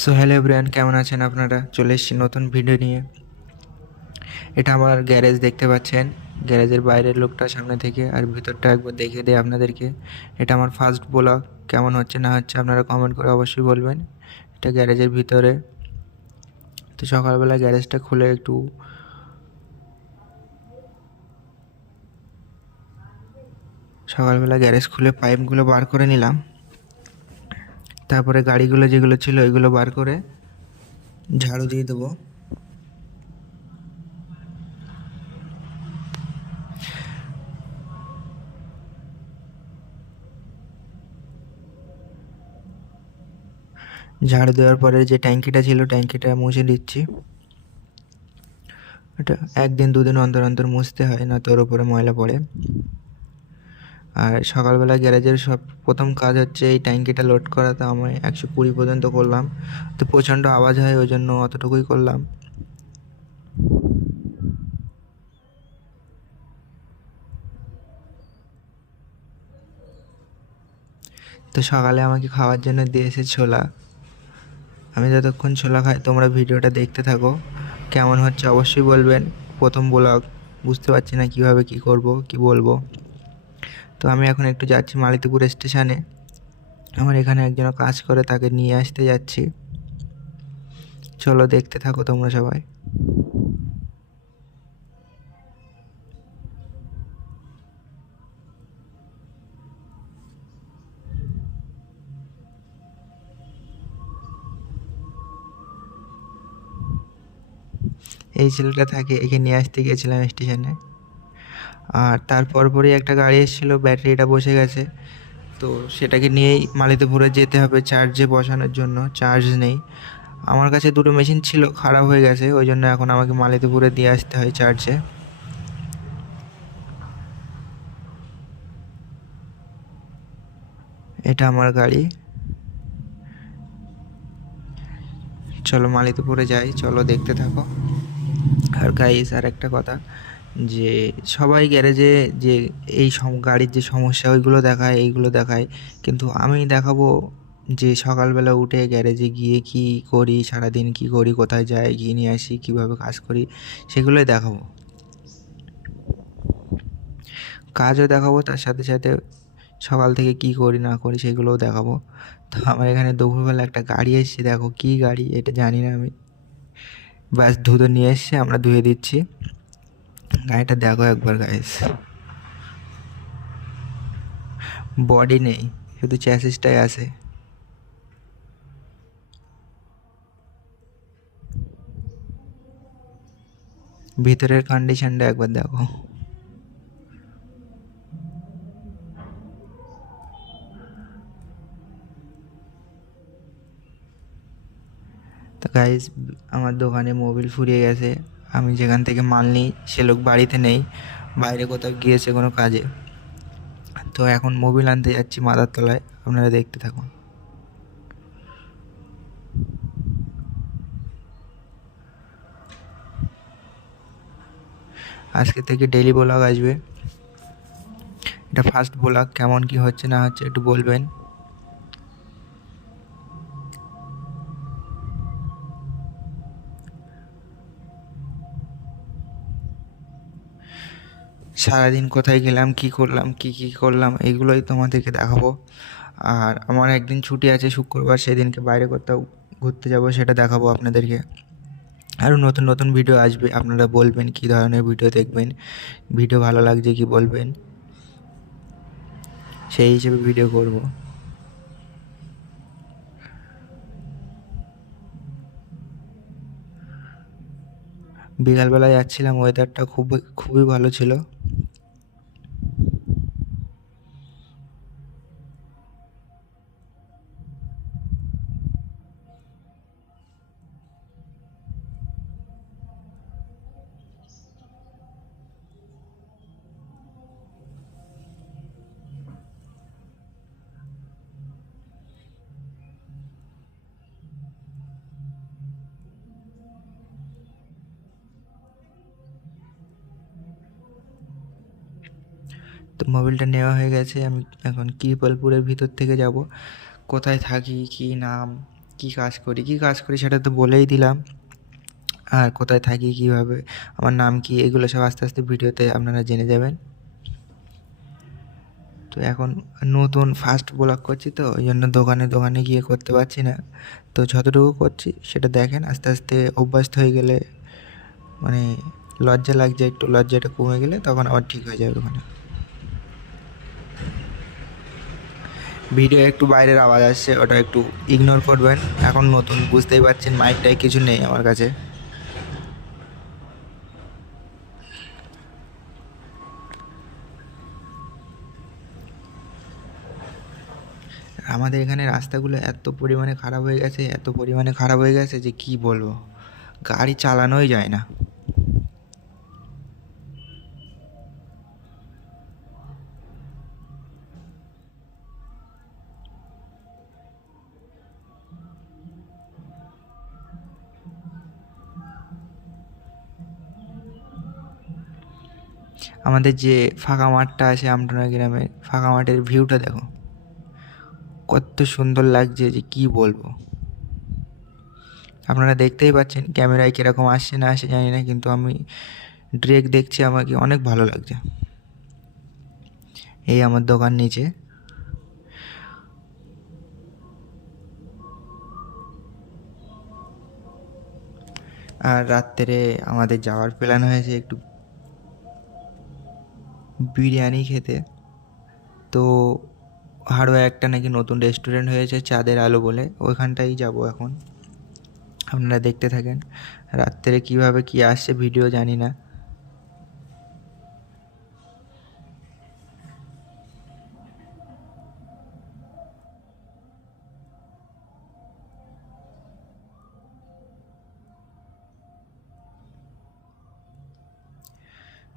So hello everyone, কেমন আছেন আপনারা? চলে এসেছি নতুন ভিডিও নিয়ে। এটা আমার গ্যারেজ দেখতে পাচ্ছেন। গ্যারেজের বাইরের লোকটা সামনে থেকে, আর ভিতরটা একবার দেখিয়ে দেয় আপনাদেরকে। এটা আমার ফার্স্ট ব্লগ। কেমন হচ্ছে না হচ্ছে আপনারা কমেন্ট করে অবশ্যই বলবেন। এটা গ্যারেজের ভিতরে। তো সকালবেলা গ্যারেজটা খুলে গ্যারেজ খুলে পাইপগুলো বার করে নিলাম। তারপরে গাড়িগুলো যেগুলো ছিল ওইগুলো বার করে ঝাড়ু দিয়ে দেবো। ঝাড়ু দেওয়ার পরে যে ট্যাঙ্কিটা ছিল ট্যাঙ্কিটা মুছে দিচ্ছি। এটা 1 দিন 2 দিন অন্তর অন্তর মুছতে হয়, না তোর ওপরে ময়লা পড়ে। আর সকালবেলা গ্যারেজের প্রথম কাজ হচ্ছে এই ট্যাঙ্কিটা লোড করা। তো আমি 120 পর্যন্ত করলাম। তো প্রচণ্ড আওয়াজ হয়, ওই জন্য অতটুকুই করলাম। তো সকালে আমাকে খাওয়ার জন্য দিয়েছে ছোলা। আমি যতক্ষণ ছোলা খাই তোমরা ভিডিওটা দেখতে থাকো। কেমন হচ্ছে অবশ্যই বলবেন। প্রথম ব্লগ, বুঝতে পারছি না কীভাবে কী করব, কি বলবো। তো আমি এখন একটু যাচ্ছি মালিতিপুর স্টেশনে। আমার এখানে একজন কাজ করে, তাকে নিয়ে আসতে যাচ্ছি। চলো দেখতে থাকো তোমরা সবাই। এই ছেলেটা থাকে, একে নিয়ে আসতে গিয়েছিলাম স্টেশনে। আর তারপর পরই একটা গাড়ি এসেছিলো, ব্যাটারিটা বসে গেছে। তো সেটাকে নিয়েই মালিতপুরে যেতে হবে চার্জে বসানোর জন্য। চার্জ নেই আমার কাছে, দুটো মেশিন ছিল খারাপ হয়ে গেছে, ওই জন্য এখন আমাকে মালিতপুরে দিয়ে আসতে হয় চার্জে। এটা আমার গাড়ি। চলো মালিতপুরে যাই, চলো দেখতে থাকো। আর গাইস, আর একটা কথা, যে সবাই গ্যারেজে যে এই গাড়ির যে সমস্যা ওইগুলো দেখায়, এইগুলো দেখায়, কিন্তু আমি দেখাবো যে সকালবেলা উঠে গ্যারেজে গিয়ে কি করি, সারাদিন কি করি, কোথায় যাই, গিয়ে নিয়ে আসি, কীভাবে কাজ করি, সেগুলোই দেখাবো। কাজও দেখাবো, তার সাথে সাথে সকাল থেকে কি করি না করি সেগুলোও দেখাবো। তো আমার এখানে দুপুরবেলা একটা গাড়ি এসেছে, দেখো কি গাড়ি এটা জানি না আমি। ব্যাস ধুতে নিয়ে এসছে, আমরা ধুয়ে দিচ্ছি। গাড়িটা দেখো একবার গাইস, বডি নেই, শুধু চ্যাসিসটাই আছে। ভিতরের কন্ডিশনটা একবার দেখো। তো গাইস, আমার দোকানে মোবিল ফুরিয়ে গেছে। আমি যেখান থেকে মাল নিই সে লোক বাড়িতে নেই, বাইরে কোথাও গিয়েছে কোনো কাজে। তো এখন মোবিল আনতে যাচ্ছি মাদার তলায়, আপনারা দেখতে থাকুন। আজকে থেকে ডেইলি ব্লগ আসবে। এটা ফার্স্ট ব্লগ, কেমন কি হচ্ছে না হচ্ছে একটু বলবেন। সারাদিন কোথায় গেলাম, কি করলাম, কি করলাম, এইগুলোই তোমাদেরকে দেখাবো। আর আমার একদিন ছুটি আছে শুক্রবার, সেদিনকে বাইরে কোথাও ঘুরতে যাব, সেটা দেখাবো আপনাদেরকে। আরও নতুন নতুন ভিডিও আসবে, আপনারা বলবেন কী ধরনের ভিডিও দেখবেন, ভিডিও ভালো লাগছে কি বলবেন, সেই হিসেবে ভিডিও করব। বিকালবেলায় যাচ্ছিলাম, ওয়েদারটা খুবই ভালো ছিল। তো মোবিলটা নেওয়া হয়ে গেছে। আমি এখন কিরপালপুরের ভিতর থেকে যাব। কোথায় থাকি, কী নাম, কী কাজ করি সেটা তো বলেই দিলাম। আর কোথায় থাকি, কীভাবে, আমার নাম কী, এগুলো সব আস্তে আস্তে ভিডিওতে আপনারা জেনে যাবেন। তো এখন নতুন ফার্স্ট ব্লগ করছি, তো ওই জন্য দোকানে দোকানে গিয়ে করতে পারছি না। তো যতটুকু করছি সেটা দেখেন, আস্তে আস্তে অভ্যস্ত হয়ে গেলে মানে লজ্জা লাগছে, একটু লজ্জাটা কমে গেলে তখন আবার ঠিক হয়ে যাবে। ওখানে ভিডিও একটু বাইরের আওয়াজ আসছে, ওটা একটু ইগনোর করবেন। এখন নতুন, বুঝতেই পারছেন, মাইকটাই কিছু নেই আমার কাছে। আমাদের এখানে রাস্তাগুলো এত পরিমাণে খারাপ হয়ে গেছে, এত পরিমাণে খারাপ হয়ে গেছে যে কি বলবো, গাড়ি চালানোই যায় না। আমাদের যে ফাঁকা মাঠটা আছে আমডোনা গ্রামের, ফাঁকা মাঠের ভিউটা দেখো কত সুন্দর লাগছে যে কি বলবো। আপনারা দেখতেই পাচ্ছেন ক্যামেরায় কীরকম আসছে না আসছে জানি না, কিন্তু আমি ডিরেক্ট দেখছি, আমাকে অনেক ভালো লাগছে। এই আমার দোকান নিচে। আর রাত্রে আমাদের যাওয়ার প্ল্যান হয়েছে একটু বিরিয়ানি খেতে। তো হাড়োয়া একটা নাকি নতুন রেস্টুরেন্ট হয়েছে চাঁদের আলো বলে, ওইখানটাই যাব এখন। আপনারা দেখতে থাকেন রাত্রে কীভাবে কী আসছে, ভিডিও জানি না।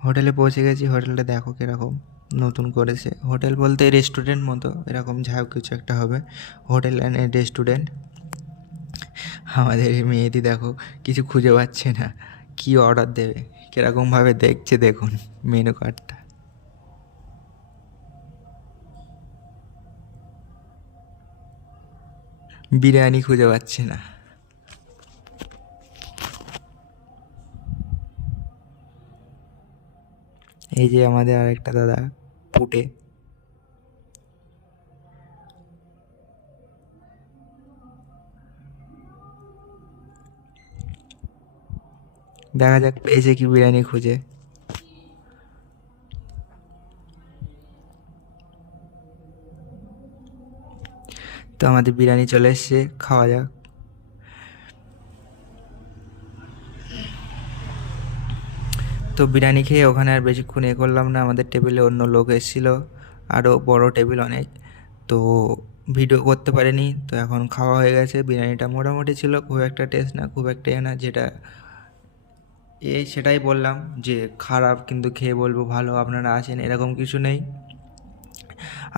হোটেলে পৌঁছে গেছি, হোটেলটা দেখো কীরকম নতুন করেছে। হোটেল বলতে রেস্টুরেন্ট মতো এরকম যা কিছু একটা হবে, হোটেল অ্যান্ড রেস্টুরেন্ট। আমাদের এই মেয়েটি দেখো কিছু খুঁজে পাচ্ছে না, কি অর্ডার দেবে, কীরকমভাবে দেখছে দেখুন মেনু কার্ডটা। বিরিয়ানি খুঁজে পাচ্ছে না। এই যে আমাদের আরেকটা দাদা পুটে, দেখা যাক পেয়েছে কি বিরিয়ানি খুঁজে। তো আমাদের বিরিয়ানি চলে এসছে, খাওয়া যাক। তো বিরিয়ানি খেয়ে ওখানে আর বেশিক্ষণ করলাম না, আমাদের টেবিলে অন্য লোক এসেছিলো, আরও বড় টেবিল অনেক, তো ভিডিও করতে পারিনি। তো এখন খাওয়া হয়ে গেছে, বিরিয়ানিটা মোটামুটি ছিল, খুব একটা টেস্ট না, খুব একটা না, যেটা সেটাই বললাম যে খারাপ কিন্তু খেয়ে বলবো ভালো, আপনারা আসেন, এরকম কিছু নেই।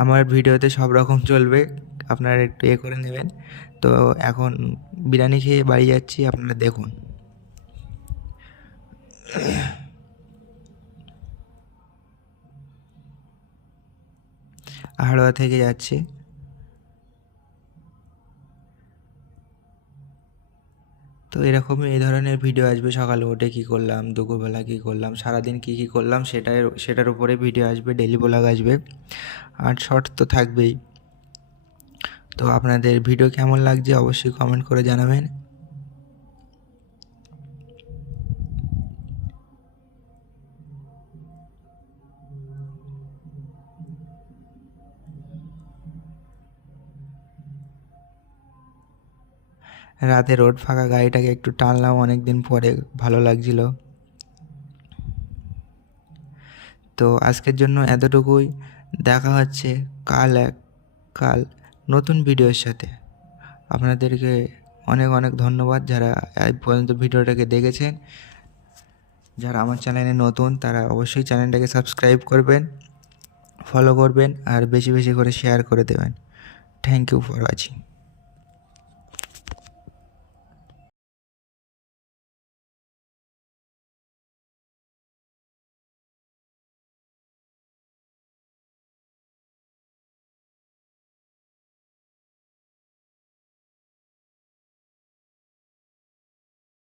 আমার ভিডিওতে সব রকম চলবে, আপনারা একটু করে নেবেন। তো এখন বিরিয়ানি খেয়ে বাড়ি যাচ্ছি, আপনারা দেখুন। হাড়োয়া থেকে যাচ্ছি। তো এরকমই এই ধরনের ভিডিও আসবে, সকালে উঠে কী করলাম, দুপুরবেলা কী করলাম, সারাদিন কী কী করলাম সেটার উপরে ভিডিও আসবে, ডেলি ব্লগ আসবে, আর শর্ট তো থাকবেই। তো আপনাদের ভিডিও কেমন লাগছে অবশ্যই কমেন্ট করে জানাবেন। রাতে রোড ফাঁকা, গাড়িটাকে একটু টানলাম অনেক দিন পরে, ভালো লাগছিল। তো আজকের জন্য এতটুকুই, দেখা হচ্ছে কাল নতুন ভিডিওর সাথে। আপনাদেরকে অনেক অনেক ধন্যবাদ যারা আজ পর্যন্ত ভিডিওটাকে দেখেছেন। যারা আমার চ্যানেলে নতুন তারা অবশ্যই চ্যানেলটাকে সাবস্ক্রাইব করবেন, ফলো করবেন, আর বেশি বেশি করে শেয়ার করে দেবেন। Thank you for watching.